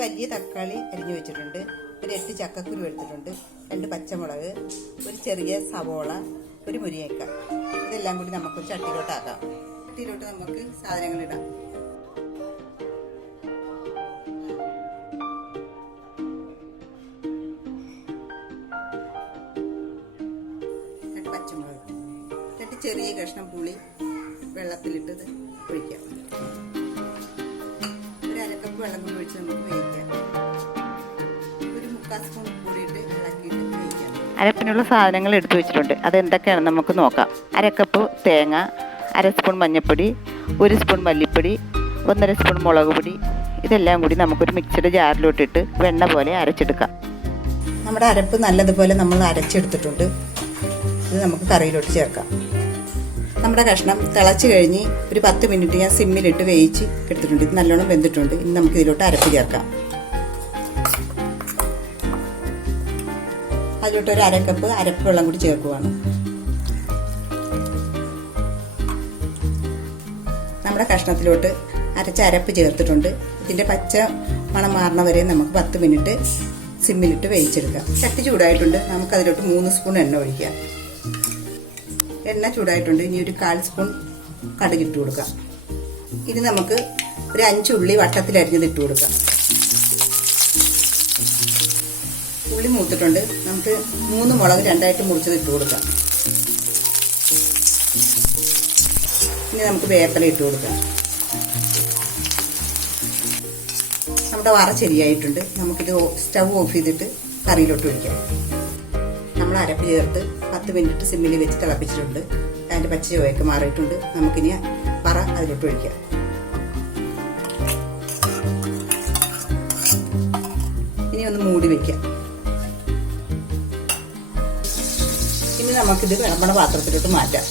വലിയ തക്കാളി അരിഞ്ഞു വെച്ചിട്ടുണ്ട്, ഒരു 8 ചക്കക്കുരു എടുത്തിട്ടുണ്ട്, 2 പച്ചമുളക്, ഒരു ചെറിയ സവോള, ഒരു മുരിങ്ങക്ക. ഇതെല്ലാം കൂടി നമുക്കൊരു ചട്ടിയിലോട്ടാക്കാം. ചട്ടിയിലോട്ട് നമുക്ക് സാധനങ്ങൾ ഇടാം. പച്ചമുളക്, 2 ചെറിയ കഷ്ണം പുളി വെള്ളത്തിലിട്ടത് ഒഴിക്കാം. ഒരു അരക്കപ്പ് വെള്ളം കൂടി ഒഴിച്ച് നമുക്ക് വേവിക്കാം. ഒരു 3/4 സ്പൂൺ കൂടിയിട്ട് ഇളക്കിയിട്ട് വേവിക്കാം. അരപ്പിനുള്ള സാധനങ്ങൾ എടുത്തു വെച്ചിട്ടുണ്ട്. അതെന്തൊക്കെയാണെന്ന് നമുക്ക് നോക്കാം. അരക്കപ്പ് തേങ്ങ, 1/2 സ്പൂൺ മഞ്ഞൾപ്പൊടി, 1 സ്പൂൺ മല്ലിപ്പൊടി, 1/2 സ്പൂൺ മുളക് പൊടി. ഇതെല്ലാം കൂടി നമുക്കൊരു മിക്സിയുടെ ജാറിലോട്ടിട്ട് വെണ്ണ പോലെ അരച്ചെടുക്കാം. നമ്മുടെ അരപ്പ് നല്ലതുപോലെ നമ്മൾ അരച്ചെടുത്തിട്ടുണ്ട്. ഇത് നമുക്ക് കറിയിലോട്ട് ചേർക്കാം. നമ്മുടെ കഷ്ണം തിളച്ച് കഴിഞ്ഞ് ഒരു 10 മിനിറ്റ് ഞാൻ സിമ്മിലിട്ട് വേവിച്ച് എടുത്തിട്ടുണ്ട്. ഇത് നല്ലോണം വെന്തിട്ടുണ്ട്. ഇനി നമുക്ക് ഇതിലോട്ട് അരപ്പ് ചേർക്കാം. അതിലോട്ട് ഒരു 1/2 കപ്പ് അരപ്പ് വെള്ളം കൂടി ചേർക്കുവാണ്. നമ്മുടെ കഷ്ണത്തിലോട്ട് അരച്ച അരപ്പ് ചേർത്തിട്ടുണ്ട്. ഇതിൻ്റെ പച്ച മണം മാറണ വരെ നമുക്ക് 10 മിനിറ്റ് സിമ്മിലിട്ട് വേവിച്ചെടുക്കാം. ചട്ടി ചൂടായിട്ടുണ്ട്. നമുക്ക് അതിലോട്ട് 3 സ്പൂൺ എണ്ണ ഒഴിക്കാം. എണ്ണ ചൂടായിട്ടുണ്ട്. ഇനി ഒരു 1/4 സ്പൂൺ കടുക് ഇട്ട് കൊടുക്കാം. ഇനി നമുക്ക് ഒരു 5 ഉള്ളി വട്ടത്തിലരിഞ്ഞത് ഇട്ട് കൊടുക്കാം. ഉള്ളി മൂത്തിട്ടുണ്ട്. നമുക്ക് 3 മുളക് 2ആയിട്ട് മുറിച്ചത് ഇട്ട് കൊടുക്കാം. ഇനി നമുക്ക് വേപ്പില ഇട്ട് കൊടുക്കാം. നമ്മുടെ വറ ശരിയായിട്ടുണ്ട്. നമുക്കിത് സ്റ്റവ് ഓഫ് ചെയ്തിട്ട് കറിയിലോട്ട് ഒഴിക്കാം. നമ്മൾ അരപ്പ് ചേർത്ത് 10 മിനിറ്റ് സിമ്മിൽ വെച്ച് തിളപ്പിച്ചിട്ടുണ്ട്. അതിൻ്റെ പച്ച ചുവയൊക്കെ മാറിയിട്ടുണ്ട്. നമുക്കിനി പറ അതിലോട്ട് ഒഴിക്കാം. ഇനി ഒന്ന് മൂടി വയ്ക്കാം. ഇനി നമുക്കിത് വിളമ്പണ പാത്രത്തിലോട്ട് മാറ്റാം.